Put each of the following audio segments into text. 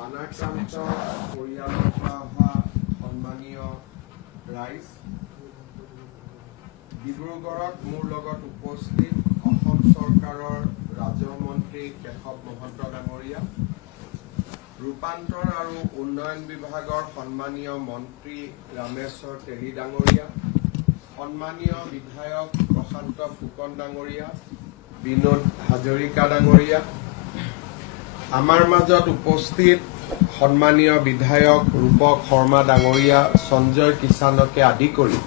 বানাক্ৰান্ত পৰিয়ালৰ পৰা অহা সন্মানীয় ৰাইজ, ডিব্ৰুগড়ত মোৰ লগত উপস্থিত অসম চৰকাৰৰ ৰাজহ মন্ত্ৰী কেশৱ মহন্ত ডাঙৰীয়া, ৰূপান্তৰ আৰু উন্নয়ন বিভাগৰ সন্মানীয় মন্ত্ৰী ৰামেশ্বৰ তেলী ডাঙৰীয়া, সন্মানীয় বিধায়ক প্ৰশান্ত ফুকন ডাঙৰীয়া, বিনোদ হাজৰিকা ডাঙৰীয়া, আমাৰ মাজত উপস্থিত সন্মানীয় বিধায়ক ৰূপক শৰ্মা ডাঙৰীয়া, সঞ্জয় কিষাণকে আদি কৰি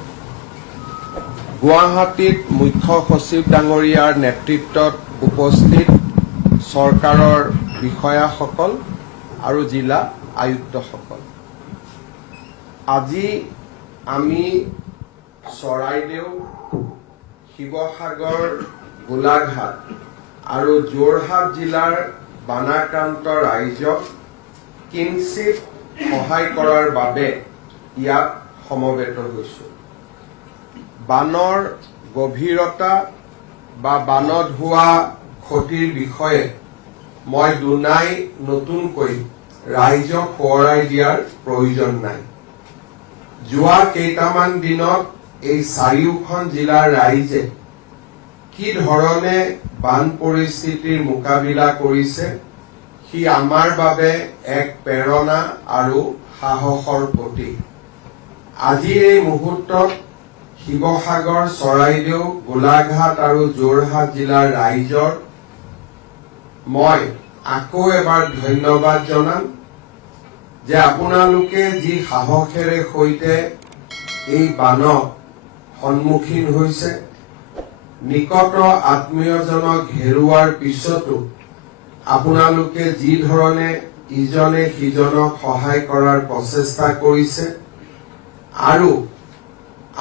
গুৱাহাটীত মুখ্য সচিব ডাঙৰীয়াৰ নেতৃত্বত উপস্থিত চৰকাৰৰ বিষয়াসকল আৰু জিলা আয়ুক্তসকল, আজি আমি চৰাইদেউ, শিৱসাগৰ, গোলাঘাট আৰু যোৰহাট জিলাৰ বানাক্ৰান্ত ৰাইজক কিঞ্চিত সহায় কৰাৰ বাবে ইয়াত সমবেত হৈছো। বানৰ গভীৰতা বা বানত হোৱা ক্ষতিৰ বিষয়ে মই দুনাই নতুনকৈ ৰাইজক সোঁৱৰাই দিয়াৰ প্ৰয়োজন নাই। যোৱা কেইটামান দিনত এই চাৰিওখন জিলাৰ ৰাইজে কি ধৰণে বান পৰিস্থিতিৰ মোকাবিলা কৰিছে সি আমাৰ বাবে এক প্ৰেৰণা আৰু সাহসৰ প্ৰতীক। আজিৰ এই মুহূৰ্তত শিৱসাগৰ, চৰাইদেউ, গোলাঘাট আৰু যোৰহাট জিলাৰ ৰাইজৰ মই আকৌ এবাৰ ধন্যবাদ জনাম যে আপোনালোকে যি সাহসেৰে সৈতে এই বানক সন্মুখীন হৈছে, নিকট আত্মীয়জনক হেৰুৱাৰ পিছতো আপোনালোকে যি ধৰণে ইজনে সিজনক সহায় কৰাৰ প্ৰচেষ্টা কৰিছে আৰু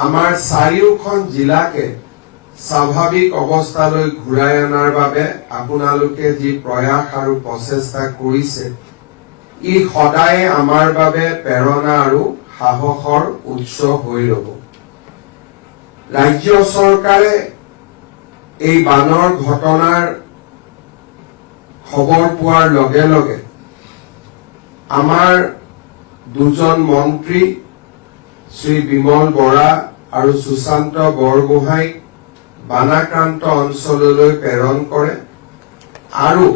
আমাৰ চাৰিওখন জিলাকে স্বাভাৱিক অৱস্থালৈ ঘূৰাই অনাৰ বাবে আপোনালোকে যি প্ৰয়াস আৰু প্ৰচেষ্টা কৰিছে, ই সদায়ে আমাৰ বাবে প্ৰেৰণা আৰু সাহসৰ উৎস হৈ ৰব। ৰাজ্য চৰকাৰে এই বানৰ ঘটনাৰ খবৰ পোৱাৰ লগে লগে আমাৰ দুজন মন্ত্ৰী শ্ৰী বিমল বৰা আৰু সুশান্ত বৰগোহাঁইক বানাক্ৰান্ত অঞ্চললৈ প্ৰেৰণ কৰে আৰু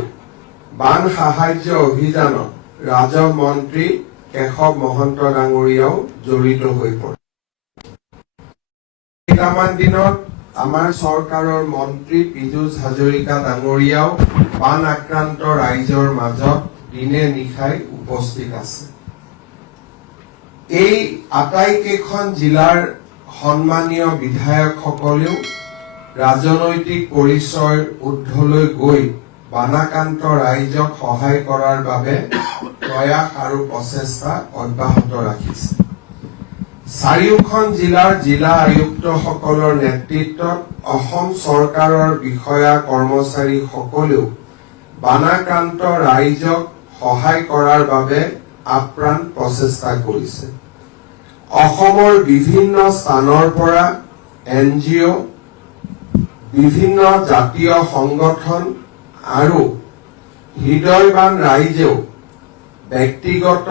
বান সাহায্য অভিযানত ৰাজহ মন্ত্ৰী কেশৱ মহন্ত ডাঙৰীয়াও জড়িত হৈ পৰে। কেইটামান দিনত আমাৰ চৰকাৰৰ মন্ত্ৰী পীযুষ হাজৰিকা ডাঙৰীয়াও বান আক্ৰান্ত ৰাইজৰ মাজত দিনে নিশাই উপস্থিত আছে। এই আটাইকেইখন জিলাৰ সন্মানীয় বিধায়কসকলেও ৰাজনৈতিক পৰিচয়ৰ ঊৰ্ধলৈ গৈ বানাক্ৰান্ত ৰাইজক সহায় কৰাৰ বাবে প্ৰয়াস আৰু প্ৰচেষ্টা অব্যাহত ৰাখিছে। চাৰিওখন জিলাৰ জিলা আয়ুক্তসকলৰ নেতৃত্বত অসম চৰকাৰৰ বিষয়া কৰ্মচাৰীসকলেও বানাক্ৰান্ত ৰাইজক সহায় কৰাৰ বাবে আপ্ৰাণ প্ৰচেষ্টা কৰিছে। অসমৰ বিভিন্ন স্থানৰ পৰা NGO, বিভিন্ন জাতীয় সংগঠন আৰু হৃদয়বান ৰাইজেও ব্যক্তিগত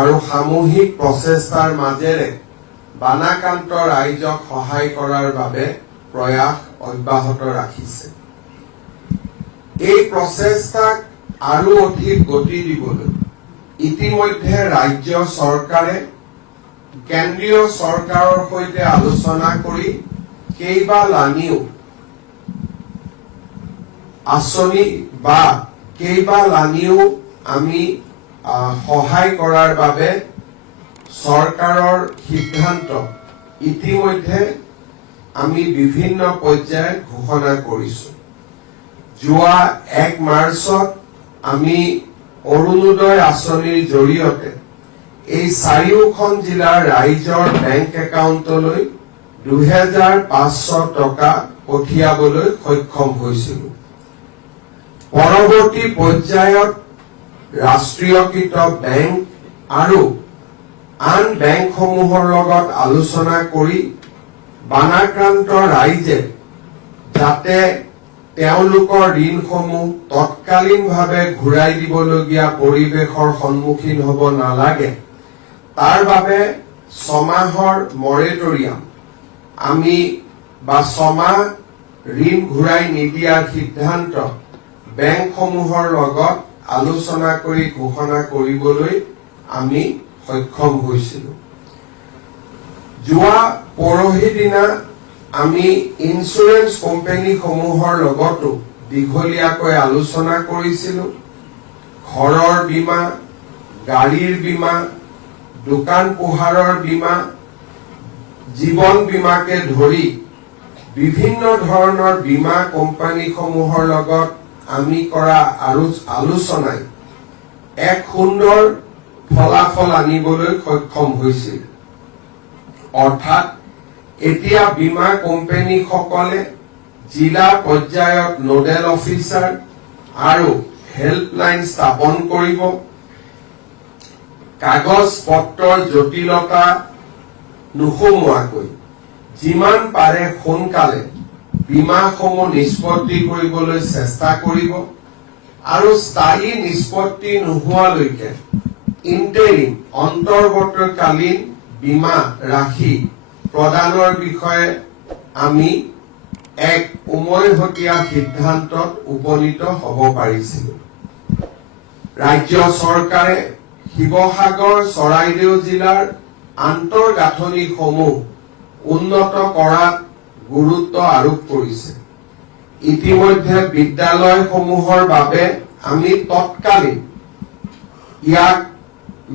আৰু সামূহিক প্ৰচেষ্টাৰ মাজেৰে বানাক্ৰান্ত ৰাইজক সহায় কৰাৰ বাবে প্ৰয়াস অব্যাহত ৰাখিছে। এই প্ৰচেষ্টাক আৰু অধিক গতি দিবলৈ ইতিমধ্যে ৰাজ্য চৰকাৰে কেন্দ্ৰীয় চৰকাৰৰ সৈতে আলোচনা কৰি কেইবালানিও আঁচনি বা কেইবালানিও আমি সহায় কৰাৰ বাবে চৰকাৰৰ সিদ্ধান্ত ইতিমধ্যে আমি বিভিন্ন পৰ্যায়ত ঘোষণা কৰিছো। যোৱা 1 মাৰ্চত আমি অৰুণোদয় আঁচনিৰ জৰিয়তে এই চাৰিওখন জিলাৰ ৰাইজৰ বেংক একাউণ্টলৈ 2500 টকা পঠিয়াবলৈ সক্ষম হৈছিলো। পৰৱৰ্তী পৰ্যায়ত ৰাষ্ট্ৰীয়কৃত বেংক আৰু আন বেংকসমূহৰ লগত আলোচনা কৰি বানাক্ৰান্ত ৰাইজে যাতে তেওঁলোকৰ ঋণসমূহ তৎকালীনভাৱে ঘূৰাই দিবলগীয়া পৰিৱেশৰ সন্মুখীন হ'ব নালাগে, তাৰ বাবে 6 মাহৰ মৰেটৰিয়াম আমি বা 6 মাহ ঋণ ঘূৰাই নিদিয়াৰ সিদ্ধান্ত বেংকসমূহৰ লগত আলোচনা কৰি ঘোষণা কৰিবলৈ আমি সক্ষম হৈছিলো। যোৱা পৰহি দিনা আমি ইন্সুৰেন্স কোম্পানীসমূহৰ লগতো দীঘলীয়াকৈ আলোচনা কৰিছিলো। ঘৰৰ বীমা, গাড়ীৰ বীমা, দোকান পোহাৰৰ বীমা, জীৱন বীমাকে ধৰি বিভিন্ন ধৰণৰ বীমা কোম্পানীসমূহৰ লগত আমি কৰা আলোচনাই এক সুন্দৰ ফলাফল আনিবলৈ সক্ষম হৈছিল। অৰ্থাৎ এতিয়া বীমা কোম্পানীসকলে জিলা পৰ্যায়ত নোডেল অফিচাৰ আৰু হেল্পলাইন স্থাপন কৰিব। কাগজ পত্ৰৰ জটিলতা নোসোমোৱাকৈ যিমান পাৰে সোনকালে বীমাসমূহ নিষ্পত্তি কৰিবলৈ চেষ্টা কৰিব আৰু স্থায়ী নিষ্পত্তি নোহোৱালৈকে ইণ্টাৰিম অন্তৰ্বৰ্তীকালীন বীমা ৰাশি প্ৰদানৰ বিষয়ে আমি এক উমৈহতীয়া সিদ্ধান্তত উপনীত হ'ব পাৰিছিলো। ৰাজ্য চৰকাৰে শিৱসাগৰ, চৰাইদেউ জিলাৰ আন্তঃগাঁথনিসমূহ উন্নত কৰাত গুৰুত্ব আৰোপ কৰিছে। ইতিমধ্যে বিদ্যালয়সমূহৰ বাবে আমি তৎকালীন ইয়াক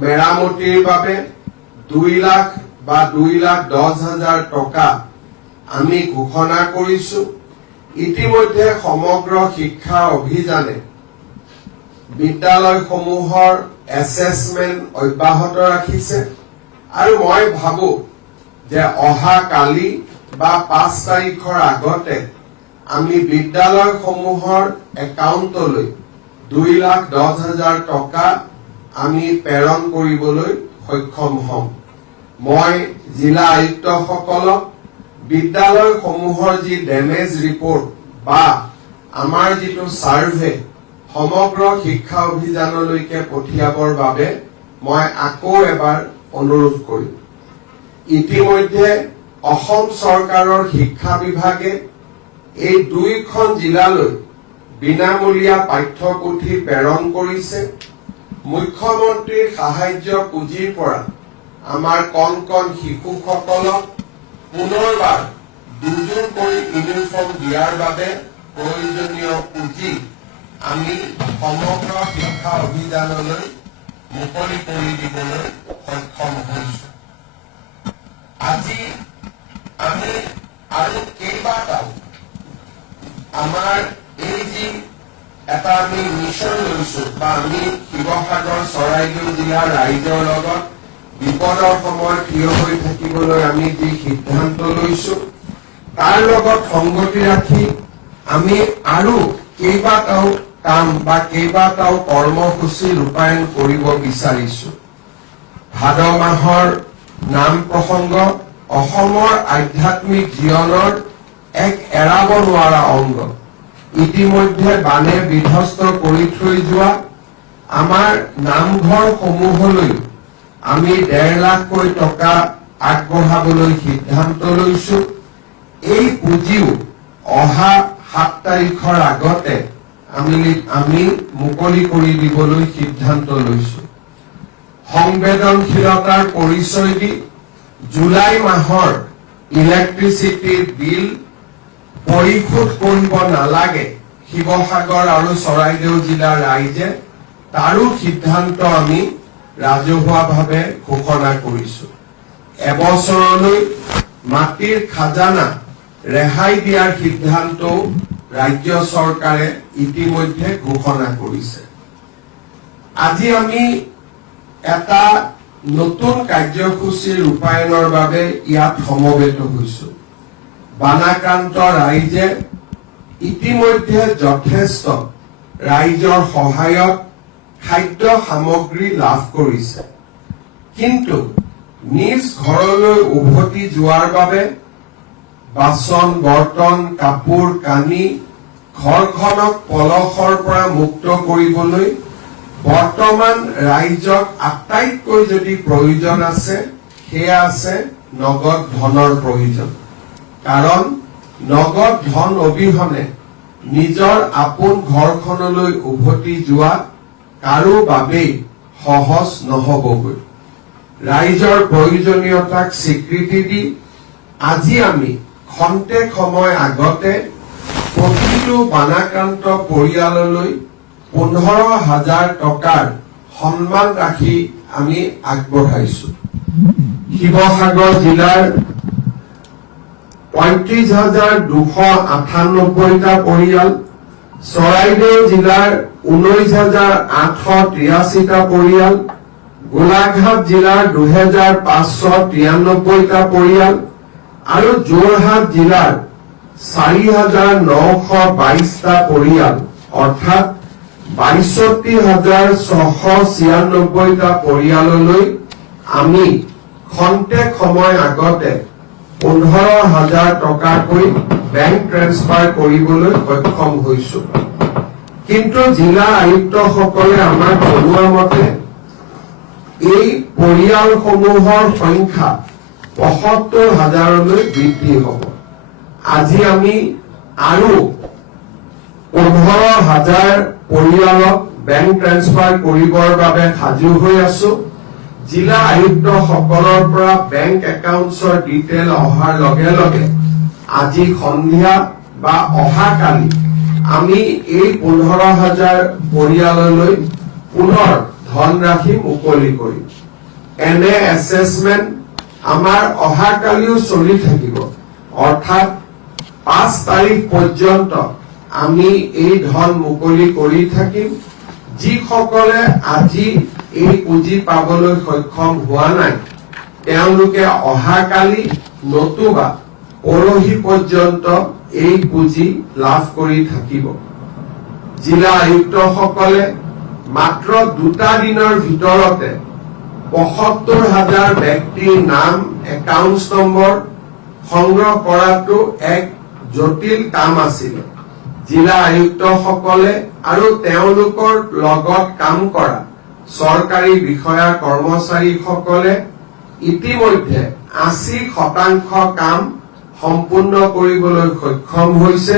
মেৰামতিৰ বাবে 2 লাখ বা 2,10,000 টকা আমি ঘোষণা কৰিছো। ইতিমধ্যে সমগ্ৰ শিক্ষা অভিযানে বিদ্যালয়সমূহৰ এছেছমেণ্ট অব্যাহত ৰাখিছে আৰু মই ভাবো যে অহা কালি বা 5 তাৰিখৰ আগতে আমি বিদ্যালয়সমূহৰ একাউণ্টলৈ 2,10,000 টকা আমি প্ৰেৰণ কৰিবলৈ সক্ষম হ'ম। মই জিলা আয়ুক্তসকলক বিদ্যালয়সমূহৰ যি ডেমেজ ৰিপৰ্ট বা আমাৰ যিটো সাৰ্ভে সমগ্ৰ শিক্ষা অভিযানলৈকে পঠিয়াবৰ বাবে মই আকৌ এবাৰ অনুৰোধ কৰিম। ইতিমধ্যে অসম চৰকাৰৰ শিক্ষা বিভাগে এই 2খন জিলালৈ বিনামূলীয়া পাঠ্যপুথি প্ৰেৰণ কৰিছে। মুখ্যমন্ত্ৰীৰ সাহায্য পুঁজিৰ পৰা আমাৰ কণ কণ শিশুসকলক পুনৰবাৰ 2যোৰ কৰি ইউনিফৰ্ম দিয়াৰ বাবে প্ৰয়োজনীয় পুঁজি আমি সমগ্ৰ শিক্ষা অভিযানলৈ মুকলি কৰি দিবলৈ সক্ষম হৈছো। আজি আমি আৰু কেইবাটাও আমাৰ এই যি এটা আমি মিছন লৈছো বা আমি শিৱসাগৰ, চৰাইদেউ জিলাৰ ৰাইজৰ লগত বিপদৰ সময়ত থিয় হৈ থাকিবলৈ আমি যি সিদ্ধান্ত লৈছো তাৰ লগত সংগতি ৰাখি আমি আৰু কেইবাটাও কাম বা কেইবাটাও কৰ্মসূচী ৰূপায়ণ কৰিব বিচাৰিছো। ভাদ মাহৰ নাম প্ৰসংগ অসমৰ আধ্যাত্মিক জীৱনৰ এক এৰাব নোৱাৰা অংগ। ইতিমধ্যে বানে বিধ্বস্ত কৰি থৈ যোৱা আমাৰ নামঘৰসমূহলৈ আমি 1.5 লাখকৈ টকা আগবঢ়াবলৈ সিদ্ধান্ত লৈছো। এই পুঁজিও অহা 7 তাৰিখৰ আগতে আমি মুকলি কৰি দিবলৈ সিদ্ধান্ত লৈছো। সংবেদনশীলতাৰ পৰিচয় দি জুলাই মাহৰ ইলেক্ট্ৰিচিটিৰ বিল পৰিশোধ কৰিব নালাগে শিৱসাগৰ আৰু চৰাইদেউ জিলাৰ ৰাইজে, তাৰো সিদ্ধান্ত আমি ৰাজহুৱাভাৱে ঘোষণা কৰিছো। এবছৰলৈ মাটিৰ খাজানা ৰেহাই দিয়াৰ সিদ্ধান্তও ৰাজ্য চৰকাৰে ইতিমধ্যে ঘোষণা কৰিছে। আজি আমি এটা নতুন কাৰ্যসূচী ৰূপায়ণৰ বাবে ইয়াত সমবেত হৈছো। বানাক্ৰান্ত ৰাইজে ইতিমধ্যে যথেষ্ট ৰাইজৰ সহায়ত খাদ্য সামগ্ৰী লাভ কৰিছে, কিন্তু নিজ ঘৰলৈ উভতি যোৱাৰ বাবে বাচন বৰ্তন, কাপোৰ কানি ঘৰখনক পলসৰ পৰা মুক্ত কৰিবলৈ বৰ্তমান ৰাইজক আটাইতকৈ যদি প্ৰয়োজন আছে সেয়া আছে নগদ ধনৰ প্ৰয়োজন। কাৰণ নগদ ধন অবিহনে নিজৰ আপোন ঘৰখনলৈ উভতি যোৱা কাৰো বাবেই সহজ নহবগৈ। ৰাইজৰ প্ৰয়োজনীয়তাক স্বীকৃতি দি আজি আমি খন্তেক সময় আগতে প্ৰতিটো বানাক্ৰান্ত পৰিয়াললৈ 15,000 টকাৰ সন্মান ৰাশি আমি আগবঢ়াইছো। শিৱসাগৰ জিলাৰ 35,298টা পৰিয়াল, চৰাইদেউ জিলাৰ 19,883টা পৰিয়াল, গোলাঘাট জিলাৰ 2,593টা পৰিয়াল আৰু যোৰহাট জিলাৰ 4,922টা পৰিয়াল অৰ্থাৎ 62,696টা পৰিয়াললৈ আমি খন্তেক সময় আগতে 15,000 টকাকৈ বেংক ট্ৰেন্সফাৰ কৰিবলৈ সক্ষম হৈছো। কিন্তু জিলা আয়ুক্তসকলে আমাক জনোৱা মতে এই পৰিয়ালসমূহৰ সংখ্যা 75,000লৈ বৃদ্ধি হ'ব। আজি আমি আৰু 15,000 পৰিয়ালক বেংক ট্ৰেন্সফাৰ কৰিবৰ বাবে সাজু হৈ আছো। জিলা আয়ুক্তসকলৰ পৰা বেংক একাউণ্টছৰ ডিটেইল অহাৰ লগে লগে আজি সন্ধিয়া বা অহাকালি আমি এই 15,000 পৰিয়াললৈ পুনৰ ধনৰাশি মুকলি কৰিম। এনে এছেছমেণ্ট আমাৰ অহাকালিও চলি থাকিব, অৰ্থাৎ 5 তাৰিখ পৰ্যন্ত আমি এই ধন মুকলি কৰি থাকিম। যিসকলে আজি এই পুঁজি পাবলৈ সক্ষম হোৱা নাই তেওঁলোকে অহাকালি নতুবা পৰহি পৰ্যন্ত এই পুঁজি লাভ কৰি থাকিব। জিলা আয়ুক্তসকলে মাত্ৰ 2টা দিনৰ ভিতৰতে 75,000 ব্যক্তিৰ নাম, একাউণ্ট নম্বৰ সংগ্ৰহ কৰাটো এক জটিল কাম আছিল। জিলা আয়ুক্তসকলে আৰু তেওঁলোকৰ লগত কাম কৰা চৰকাৰী বিষয়া কৰ্মচাৰীসকলে ইতিমধ্যে 80% কাম সম্পূৰ্ণ কৰিবলৈ সক্ষম হৈছে,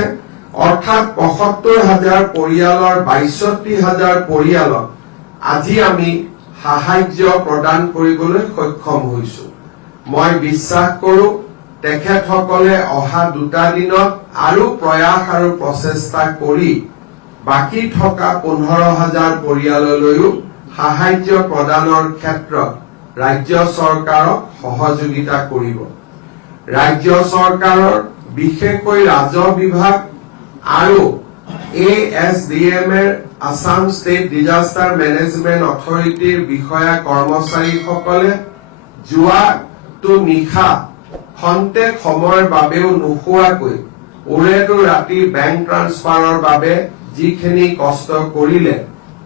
অৰ্থাৎ 75,000 পৰিয়ালৰ 62,000 পৰিয়ালক আজি আমি সাহায্য প্ৰদান কৰিবলৈ সক্ষম হৈছো। মই বিশ্বাস কৰো তেখেতসকলে অহা 2টা দিনত আৰু প্ৰয়াস আৰু প্ৰচেষ্টা কৰি বাকী থকা 15,000 পৰিয়াললৈও সাহায্য প্ৰদানৰ ক্ষেত্ৰত ৰাজ্য চৰকাৰক সহযোগিতা কৰিব। ৰাজ্য চৰকাৰৰ বিশেষকৈ ৰাজহ বিভাগ আৰু ASDM-ৰ আসাম ষ্টেট ডিজাষ্টাৰ মেনেজমেণ্ট অথৰিটিৰ বিষয়া কৰ্মচাৰীসকলে যোৱাটো নিশা খন্তেক সময়ৰ বাবেও নোখোৱাকৈ ওৰেটো ৰাতি বেংক ট্ৰান্সফাৰৰ বাবে যিখিনি কষ্ট কৰিলে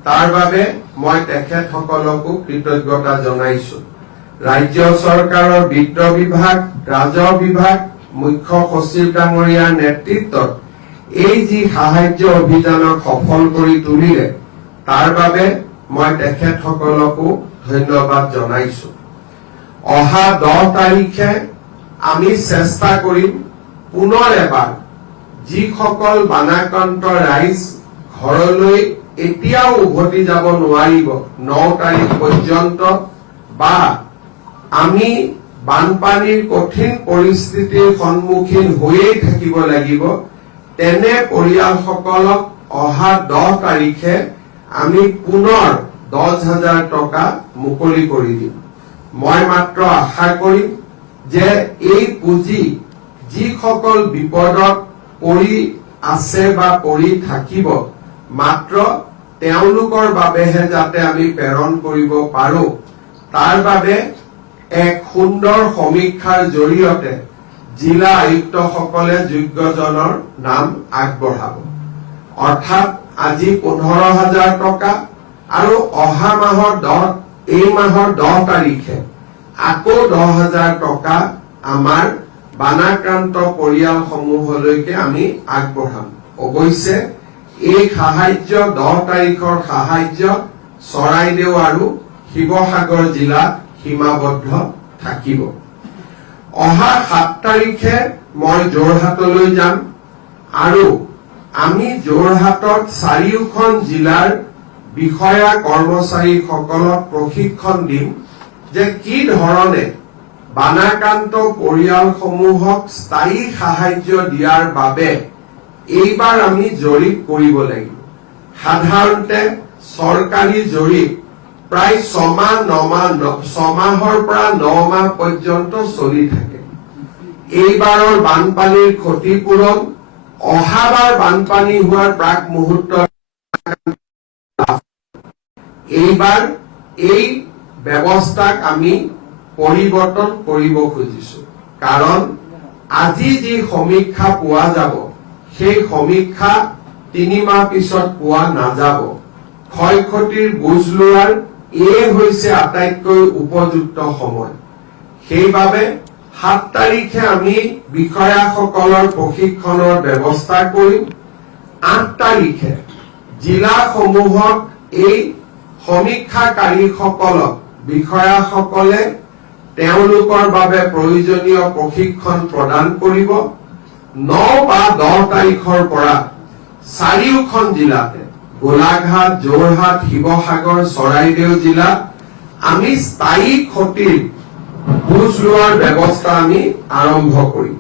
তাৰ বাবে মই তেখেতসকলকো কৃতজ্ঞতা জনাইছো। ৰাজ্য চৰকাৰৰ বিত্ত বিভাগ, ৰাজহ বিভাগ, মুখ্য সচিব ডাঙৰীয়াৰ নেতৃত্বত এই যি সাহায্য অভিযানক সফল কৰি তুলিলে তাৰ বাবে মই তেখেতসকলকো ধন্যবাদ জনাইছো। অহা 10 তাৰিখে আমি চেষ্টা কৰিম পুনৰ এবাৰ যিসকল বানাক্ৰান্ত ৰাইজ ঘৰলৈ এতিয়াও উভতি যাব নোৱাৰিব 9 তাৰিখ পৰ্যন্ত বা আমি বানপানীৰ কঠিন পৰিস্থিতিৰ সন্মুখীন হৈয়ে থাকিব লাগিব, তেনে পৰিয়ালসকলক অহা 10 তাৰিখে আমি পুনৰ 10,000 টকা মুকলি কৰি দিম। মই মাত্ৰ আশা কৰিম যে এই পুঁজি যিসকল বিপদত পৰি আছে বা পৰি থাকিব মাত্ৰ তেওঁলোকৰ বাবেহে যাতে আমি প্ৰেৰণ কৰিব পাৰো, তাৰ বাবে এক সুন্দৰ সমীক্ষাৰ জৰিয়তে জিলা আয়ুক্তসকলে যোগ্যজনৰ নাম আগবঢ়াব। অৰ্থাৎ আজি 15,000 টকা আৰু অহা মাহৰ এই মাহৰ 10 তাৰিখে আকৌ 10,000 টকা আমাৰ বানাক্ৰান্ত পৰিয়ালসমূহলৈকে আমি আগবঢ়াম। অৱশ্যে এই সাহায্য 10 তাৰিখৰ সাহায্য চৰাইদেউ আৰু শিৱসাগৰ জিলাত সীমাবদ্ধ থাকিব। অহা 7 তাৰিখে মই যোৰহাটলৈ যাম আৰু আমি যোৰহাটত চাৰিওখন জিলাৰ বিষয়া কৰ্মচাৰীসকলক প্ৰশিক্ষণ দিম যে কি ধৰণে বানাক্ৰান্ত পৰিয়ালসমূহক স্থায়ী সাহায্য দিয়াৰ বাবে এইবাৰ আমি জৰীপ কৰিব লাগিব। সাধাৰণতে চৰকাৰী জৰীপ প্ৰায় 6 মাহৰ পৰা 9 মাহ পৰ্যন্ত চলি থাকে। এইবাৰৰ বানপানীৰ ক্ষতিপূৰণ অহাবাৰ বানপানী হোৱাৰ প্ৰাক মুহূৰ্তত এইবাৰ এই ব্যৱস্থাক আমি পৰিৱৰ্তন কৰিব খুজিছো। কাৰণ আজি যি সমীক্ষা পোৱা যাব সেই সমীক্ষা 3 মাহ পিছত পোৱা নাযাব। ক্ষয় ক্ষতিৰ বুজ লোৱাৰ এই হৈছে আটাইতকৈ উপযুক্ত সময়। সেইবাবে 7 তাৰিখে আমি বিষয়াসকলৰ প্ৰশিক্ষণৰ ব্যৱস্থা কৰিম। 8 তাৰিখে জিলাসমূহক এই সমীক্ষাকাৰীসকলক বিষয়াসকলে তেওঁলোকৰ বাবে প্ৰয়োজনীয় প্ৰশিক্ষণ প্ৰদান কৰিব। 9 বা 10 তাৰিখৰ পৰা চাৰিওখন জিলাতে গোলাঘাট, যোৰহাট, শিৱসাগৰ, চৰাইদেউ জিলাত আমি স্থায়ী ক্ষতিৰ বুজ লোৱাৰ ব্যৱস্থা আমি আৰম্ভ কৰিম।